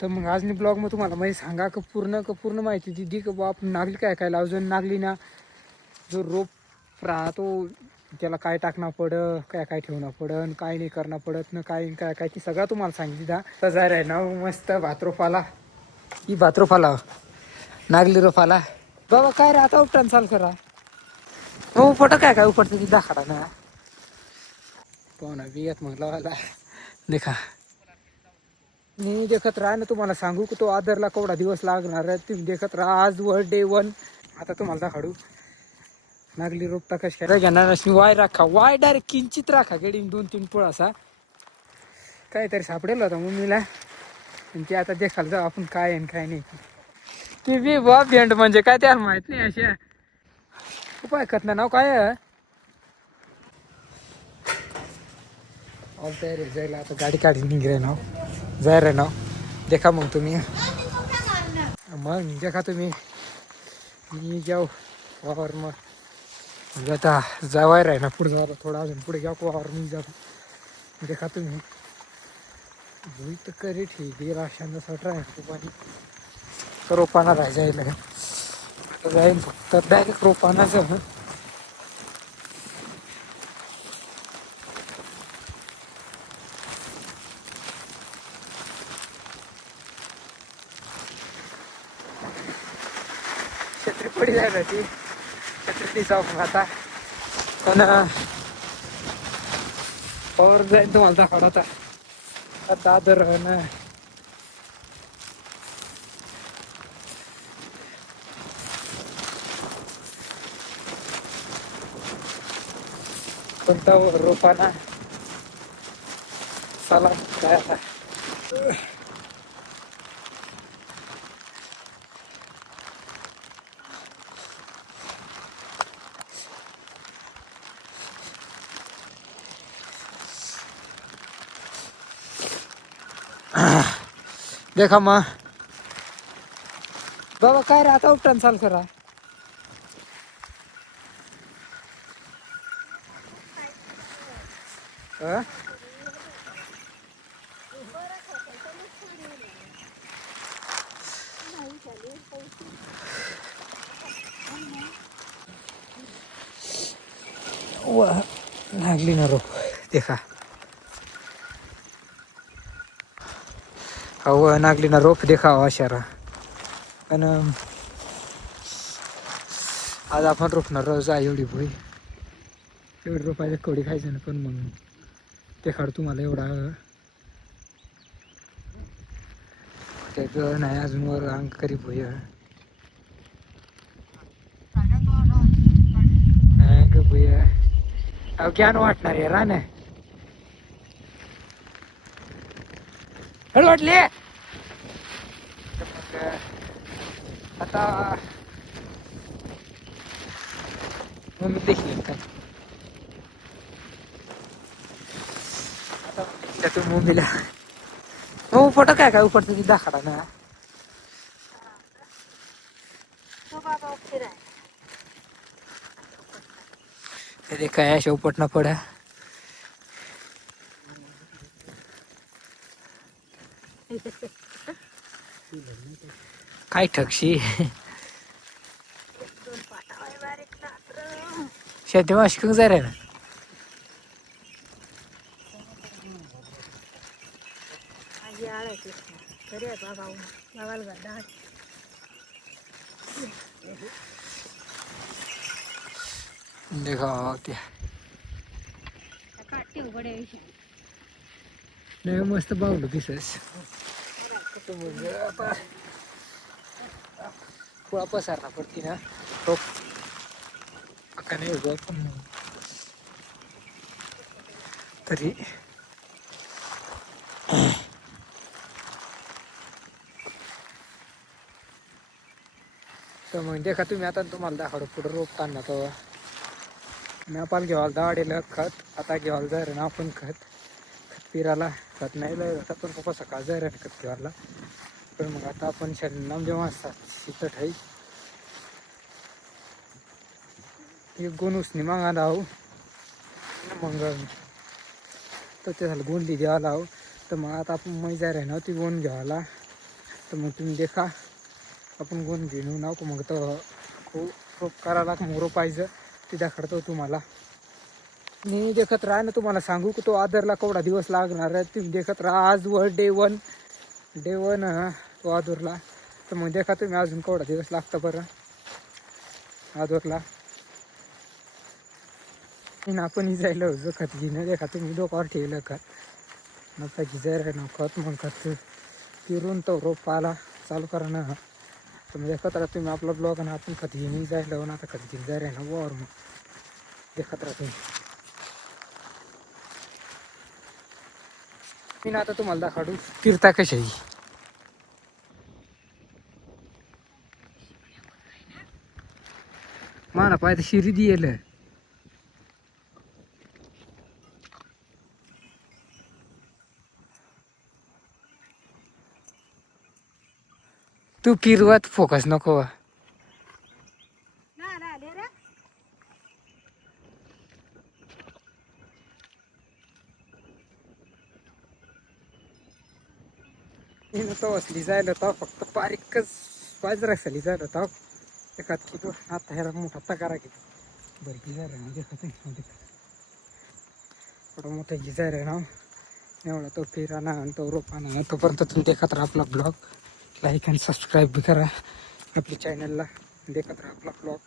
तर मग आज मी ब्लॉग मध्ये तुम्हाला माहिती सांगा का पूर्ण माहिती दिली का बा आपण नागली काय काय लावजो नागली ना जो रोप राहतो त्याला काय टाकणं पडं काय काय ठेवणं पडन काय नाही करणं पडत ना काय काय काय ती सगळं तुम्हाला सांगितलं तर जाय आहे ना मस्त भातरोपाला ही भातरोपाला नागली रोपाला बाबा काय रे आता उपटान चाल करा हो उपट काय काय उपटतं ती दाखडा ना पाहुणा बियात म्हटलं मला देखा मी देखत राहा ना तुम्हाला सांगू की तो आदरला केवढा दिवस लागणार आहे तुम्ही देखत राहा आज डे 1 आता तुम्हाला दाखवू नागली रोपटा कशी काय घेणार वाय राखा वाय डायरेक्ट किंचित राखा गेडी 2-3 पुळ असा काहीतरी सापडेल होता मम्मीला आणि ते आता देखाल जाऊ आपण काय आहे काय नाही ते बी बा भेंड म्हणजे काय त्याला माहित नाही अशा उपाय करत नाव काय तयारी जायला आता गाडी काढली निघ नाव जाय रे नाव देखा मग तुम्ही मग देखा तुम्ही मी जाऊ वावर मग आता जावाय राही ना पुढे जायला थोडा अजून पुढे जाऊ वावर मी जाऊ देखा तुम्ही भुई तर करी ठीक आहे राशांना सट राहील पाणी रोपाना राह जाईल आता जाईल फक्त डायरेक्ट रोपानाच छत्री पडी जायला ती छत्री जाऊ मग आता पण पावर जाईल तुम्हाला दाखवला आता दादर ना कोणता रोपाना चला काय आता देखा मग बाबा काय रे आता उपटान चाल करा लागली ना रोप देखा हो नागली ना रोप देखा अशारा पण आज आपण रोपणार रोज आहे एवढी भुई एवढी रोपायला कवडी खायचं ना पण मग ते खाड तुम्हाला एवढा त्याच नाही अजून वर अंग करी भुई भुई ज्ञान वाटणार आहे रान हळ वाटली आता मम्मी देखील काय आता त्यातून मम्मीला मग उपट काय काय उपटतं ती दाखडा ना ते काय अशा उपटणं पडा काय ठकशी शेती माशिकून जाय रे ना देखा त्या नाही मस्त बावलं दिसस पुळा पसारणा पडती ना तो पक्का नाही उभं पण तरी तर मग देखा तुम्ही आता तुम्हाला दाखवतो पुढं रोप ताणला तो आपण घेवाल दावाडीला खत आता घेवाल जाय ना आपण खत पिराला खत नाही जायचं पण पप्पा सकाळ जाय रे खत घेवायला पण मग आता आपण शेणाम जेव्हा असतात शीतट आहे एक गोण उसनी मागायला आहो मग तर ते झालं गोंडली घ्यायला आहो तर मग आता आपण मै जाय रे ना ती गोण घ्यायला तर मग तुम्ही देखा आपण कोण घेऊ नको मग तर खूप करायला मोरो पाहिजे ते दाखवतो तुम्हाला. मी देखत राहा ना, तुम्हाला सांगू की तो आदरला केवढा दिवस लागणार आहे. तुम्ही देखत राहा आज डे वन तो आदरला. तर मग देखा तुम्ही अजून केवढा दिवस लागतं बरं आदरला. आपण जायला होतं खत घेणं देखा तुम्ही डोक्यावर ठेवलं खत नका गिजायला ना खत मग खत फिरून तो रोप पाला चालू करा ना. तर मग देखत राहा तुम्ही आपला ब्लॉग ना आपण खत घेऊन जायला ना आता खत घेऊन जायला ना वर मग देखत राहा तुम्ही. मी ना आता तुम्हाला दाखवू फिरता कशाही माना पाहिजे शिरी दिल तू फिरवत फोकस नको. तो असली जायला होता फक्त बारीकच बाजरा असली जायला होता एकात किती आता ह्याला मोठा तकारा किती बरं गिजायला ना देखत थोडा मोठा गिजायला ना एवढा तो फिराना आणि तो रोपाना. तोपर्यंत तुम्ही देखत राहा आपला ब्लॉग. लाईक आणि सबस्क्राईब बी करा आपल्या चॅनलला. देखत राहा आपला ब्लॉग.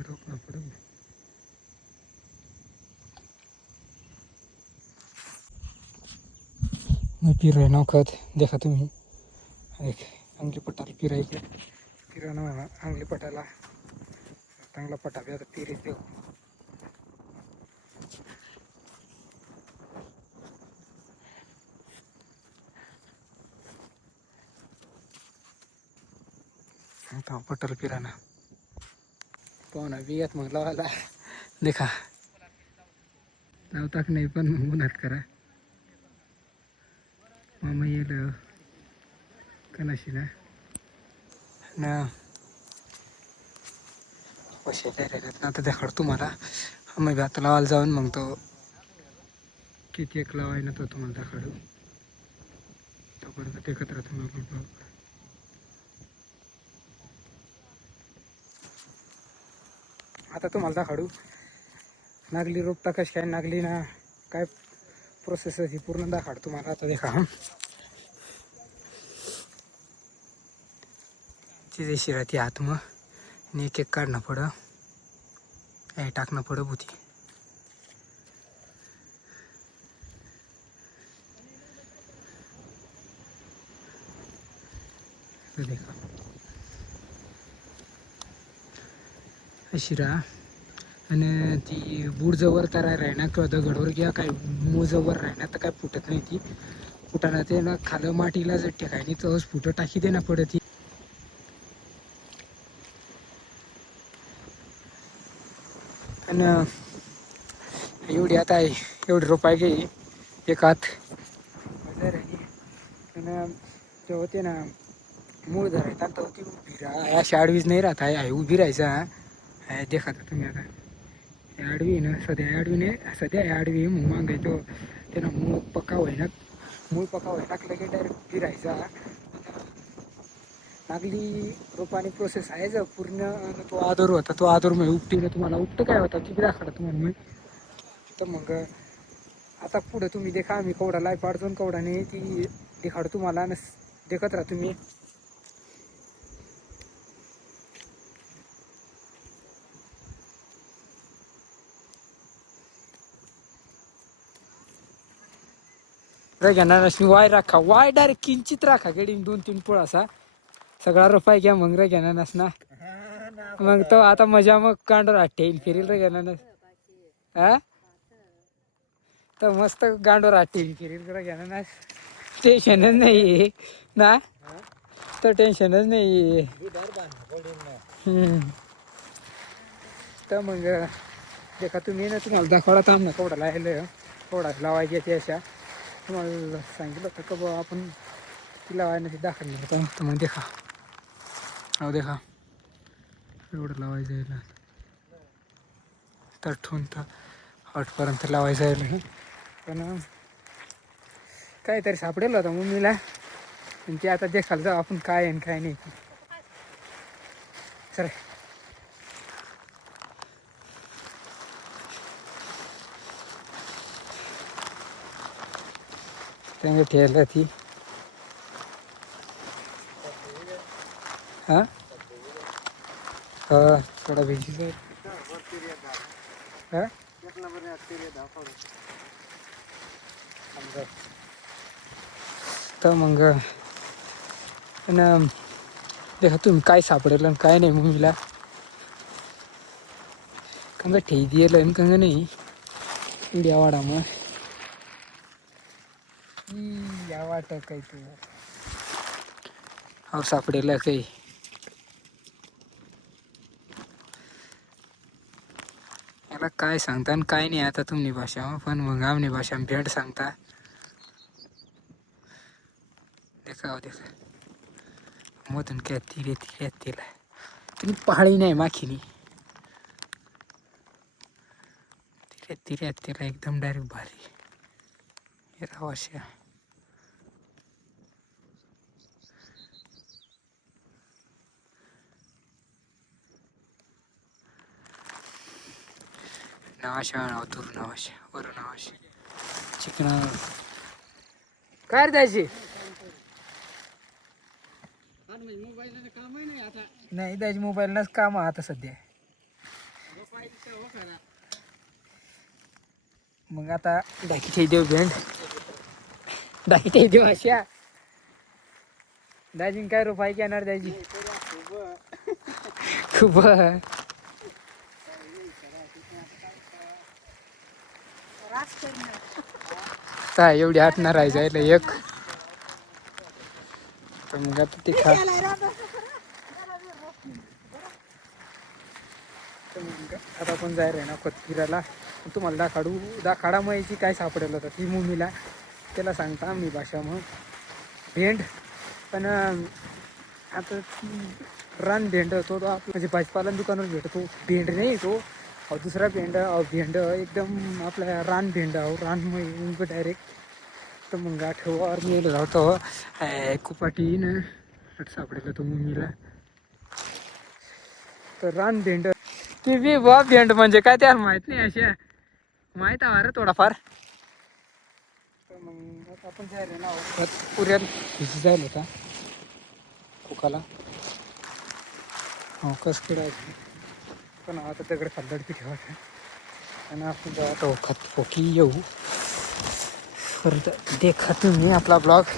रोपना पडू मैं फिर रहे ना खत देखा तुम्ही एक अंगली पटाला फिरायचे फिरायला म्हणा अंगली पटाला चांगला पटा बी आता फिरीच देऊ. पटल फिराना पाहुणा बियात मग लावायला देखा लावताक नाही पण मग उन्हात करा मामा येईल कनाशी ना पैसे डायरेक्ट आता देखाड तुम्हाला. मग आता लावायला जाऊन मग तो किती एक लावाय ना तो तुम्हाला दाखवू. तोपर्यंत एकत्र तुम्ही आपण आता तुम्हाला दाखवू नागली रोपता कशी काय नागली ना काय प्रोसेस ही पूर्ण दाखवतो तुम्हाला. आता देखा तिथे शिराती हात मग एक एक काढणं पडं टाकणं पडं भूती. देखा शिरा आणि ती बूड जवळ तर राहणार किंवा दगडवर किंवा काय मोजवर राहणार तर काय फुटत नाही ती. फुटाना ते ना खालं मातीला जर ठेकायनी तहस फुटं टाकी देणं पडत ती. आणि एवढी आता एवढी रोपाय घे एकात ते होते ना मूळ धरायचा तर ती उभी राहा अशी आडवीच नाही राहत आहे उभी राहायचा देखा तुम्ही. आता आडवी ना सध्या आडवी नाही सध्या आडवी मग मागे तो त्यांना मूळ पक्का होईना मूळ पक्का होईना लगे डायरेक्ट उभी राहायचा. नागली रोपानी प्रोसेस आहे जर पूर्ण तो आदर होता तो आदर मग उपटीनं तुम्हाला उपटं काय होता ती दाखवता तुम्हाला मी. तर मग आता पुढे तुम्ही देखा आम्ही कवडा लाय पाडतो कवडाने ती देखाड तुम्हाला न देखत राहा तुम्ही. घेणार वाय राखा वाय डायरेक्ट किंचित राखा गडी 2-3 पुळ असा सगळा रुपये घ्या मग रे घेणार ना मग तो आता मजा मग गांडोर ठेईल फिरेल रे घेणार हा तर मस्त गांडोर ठेईल फिरेल रे घेणार टेन्शनच नाही ना तर टेन्शनच नाही. तर मग देखा तुम्ही ना तुम्हाला दाखवला थांब ना केवढा लायलं केवढा लावायची याची अशा तुम्हाला सांगितलं होतं का बुवा आपण ती लावायला ती दाखवली होतं तर मग देखा अहो देखा एवढं लावायचं यायला तर ठेवून तर आठपर्यंत लावायचं यायला पण काहीतरी सापडेल होता मम्मीला आणि ते आता देखायला जाऊ आपण काय आहे काय नाही सर त्यांनी ठेवलं ती हां हा थोडा भेजीचा हां तर मग पण देखा तुम्ही काय सापडेल आणि काय नाही मम्मीला कंग ठेई दिलं आणि कंग नाही इंडिया वाडा मग या वाट काही तू हो सापडेल काही याला काय सांगता आणि काय नाही आता तुम्ही भाषा पण मग आमनी भाषा भेट सांगता देखा देखा मधून काय तिरे तिरे तिला तुम्ही पहाडी नाही माखीनी तिरे तिरे तिला एकदम डायरेक्ट भारी हे रावाशा नावाशा नावतूर नावाशा वर नावाशा चिकना काय रे द्यायची नाही द्यायची मोबाईललाच काम आहे आता सध्या मग आता डाकीचे देव भेंड डाकीचे देव अशा दाजीन काय रुपये घेणार दाजी खूप काय एवढी हटणार आहे जायला एक तर मग आता ते खा आता आपण जायला आहे ना खत फिरायला तुम्हाला दाखाडा माहिती काय सापडेल होतं ती मम्मीला त्याला सांगता मी भाषा मग भेंड पण आता रान भेंड तो आपला म्हणजे भाजीपाला दुकानावर भेटतो भेंड नाही तो दुसरा भेंड भेंड एकदम आपल्या रान भेंड रान डायरेक्ट तर मग आठवावर मी राहतो कुपाटीनं सापडेल तो मम्मीला तर रान भेंड ती बी बा भेंड म्हणजे काय त्याला माहित नाही अशा माहीत आहे रे थोडाफार तर मग आता आपण जायला ना पुऱ्यात जायला होता कुकाला हो कस किडायचं पण आता दगड खाल्लड बी ठेवायचं आणि आपण जातो खत पोकी येऊ परत देखा तुम्ही आपला ब्लॉग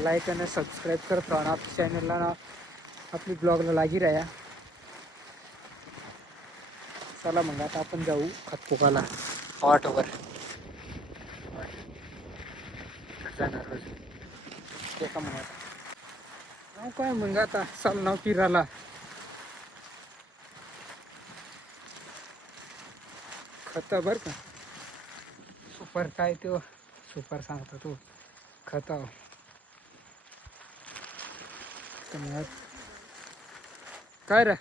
लाईक आणि सबस्क्राईब करत राहा आपल्या चॅनलला ना आपली ब्लॉगला लागी राहा चला मग आता आपण जाऊ खतपोकाला ऑटोवर जाणार रोज देखा मग आता नाव काय मग आता चाल नाव फिरायला खत बर का सुपर काय तो सुपर सांगतो तो खत काय रे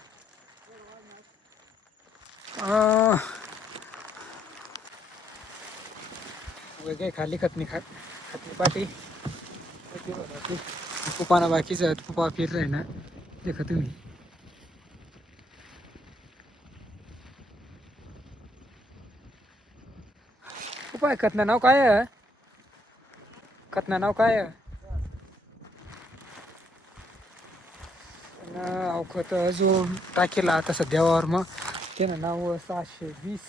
वेगळे खाली खतनी खतनी पाठी पुपाना बाकीच आहेत पुपा फिर आहे ना देखा तुम्ही पुपा खतना नाव काय आहे खतना नाव काय आहे अवखत जो टाकेला आता सध्यावर मग त्यानं नाव 620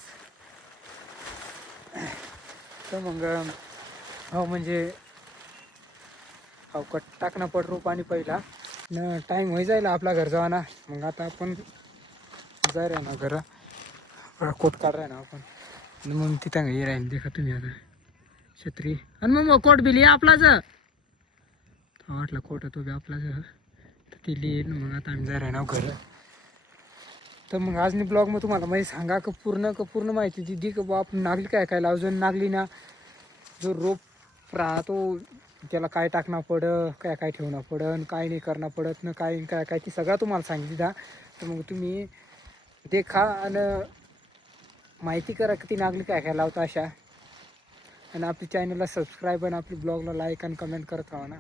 तर मग हो म्हणजे अवकट टाकणं पड पाणी पहिला न टाईम होई जाईल आपला घर जावाना मग आता आपण जाय ना घर कोट काढ ना आपण मग तिथं हे राहील देखा तुम्ही आता छत्री आणि मग कोट बी लिहा आपलाच वाटलं कोट तो बी आपलाच तर ती लिहिल मग आता आम्ही जाय ना घर तर मग आज मी ब्लॉगमध्ये तुम्हाला माहिती सांगा का पूर्ण माहिती दिली की बुवा आपण नागली काय काय लावजो, नागली ना जो रोप राहतो त्याला काय टाकणं पडं, काय काय ठेवणं पडन, काय नाही करणं पडत ना, काय काय काय ती सगळं तुम्हाला सांगितलं. तर मग तुम्ही देखा आणि माहिती करा की ती नागली काय काय लावता अशा. आणि आपल्या चॅनलला सबस्क्राईब आणि आपल्या ब्लॉगला लाईक आणि कमेंट करत राहा ना.